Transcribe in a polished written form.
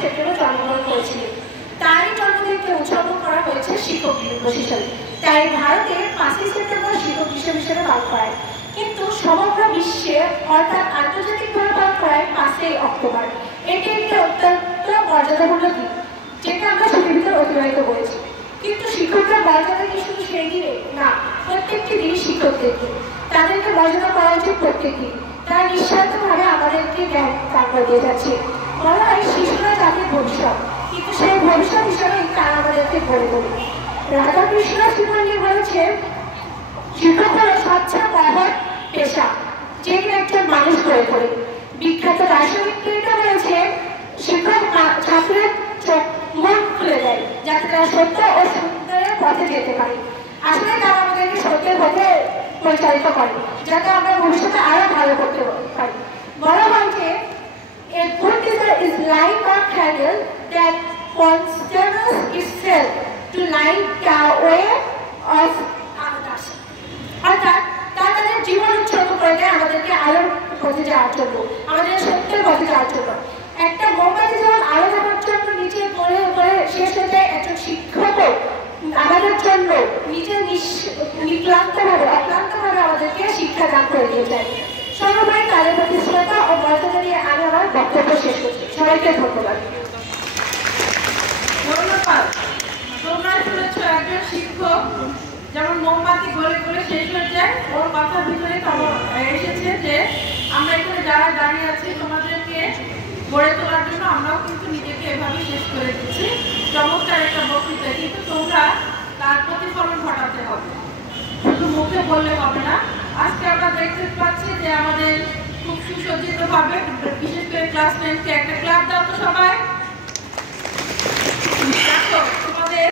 September জন্মগ্রহণ করেছিলেন। তারই জন্মদিনকে উৎসর্গ করা হয়েছে শিক্ষক দিবস হিসেবে। তাই ভারতে 5ই সেপ্টেম্বর শিক্ষক দিবস হিসেবে পালন করায়, কিন্তু সমগ্র বিশ্বে অর্থাৎ আন্তর্জাতিকভাবে পালন করায় 5ই অক্টোবর। এটি একটি অত্যন্ত মর্যাদাপূর্ণ দিন, যেটা আমরা ছুটির ভিতরে অতিবাহিত করেছি। কিন্তু শিক্ষকরা মর্যাদা কি শুধু সেই দিনে না, প্রত্যেকটি দিন শিক্ষকদের দিন। তাদেরকে মর্যাদা করা উচিত প্রত্যেক দিন। তারা নিঃস্বার্থভাবে আমাদেরকে জ্ঞান দান করে দিয়ে যাচ্ছে। বলা হয় শিশুরা জাতির ভবিষ্যৎ, কিন্তু সেই ভবিষ্যৎ হিসাবে তারা আমাদেরকে গড়ে তোলে। রাধাকৃষ্ণ শ্রীমল্লি বলেছে, শিক্ষক হল সবচেয়ে মহৎ পেশা, যে একজন মানুষ গড়ে তোলে। বিখ্যাত দার্শনিক প্লেটো বলেছে, শিক্ষক ছাত্রের চোখ মন খুলে দেয়, যাতে তারা সত্য ও সুন্দরের পথে যেতে পারে। আসলে তারা আমাদেরকে সত্যের পথে পরিচালিত করে, যাতে আমরা ভবিষ্যতে আরো ভালো করতে পারি। বলা হয় যে a good teacher is like a candle that concerns itself to light the way of others. অর্থাৎ তাদের জীবন উৎসর্গ করে দেয় আমাদেরকে আলোর পথে যাওয়ার জন্য, আমাদের সত্যের পথে যাওয়ার জন্য। একটা মোমবাতি যেমন আলো দেওয়ার জন্য নিচে পড়ে পড়ে শেষ হয়ে যায়, একজন শিক্ষকও আমাদের জন্য নিজে অক্লান্তভাবে আমাদেরকে শিক্ষা দান করে দিয়ে যায়। সর্বোপরি তাদের প্রতি শ্রদ্ধা ও মর্যাদা দিয়ে আমি আমার বক্তব্য শেষ করছি। সবাইকে ধন্যবাদ। ধন্যবাদ। তোমরা শুনেছ একজন শিক্ষক যেমন মোমবাতি গলে গলে শেষ হয়ে যায়, ওর কথার ভিতরে এসেছে যে আমরা এখানে যারা দাঁড়িয়ে আছি তোমাদেরকে গড়ে তোলার জন্য আমরাও কিন্তু নিজেকে এভাবে শেষ করে দিচ্ছি। চমৎকার একটা বক্তৃতা, কিন্তু তোমরা তার প্রতিফলন ঘটাতে হবে, শুধু মুখে বললে হবে না। আজকে আমরা দেখতে পাচ্ছি যে আমাদের খুব সুসজ্জিত ভাবে, বিশেষ করে ক্লাস 10কে একটা ক্লাব দাও তো সবাই।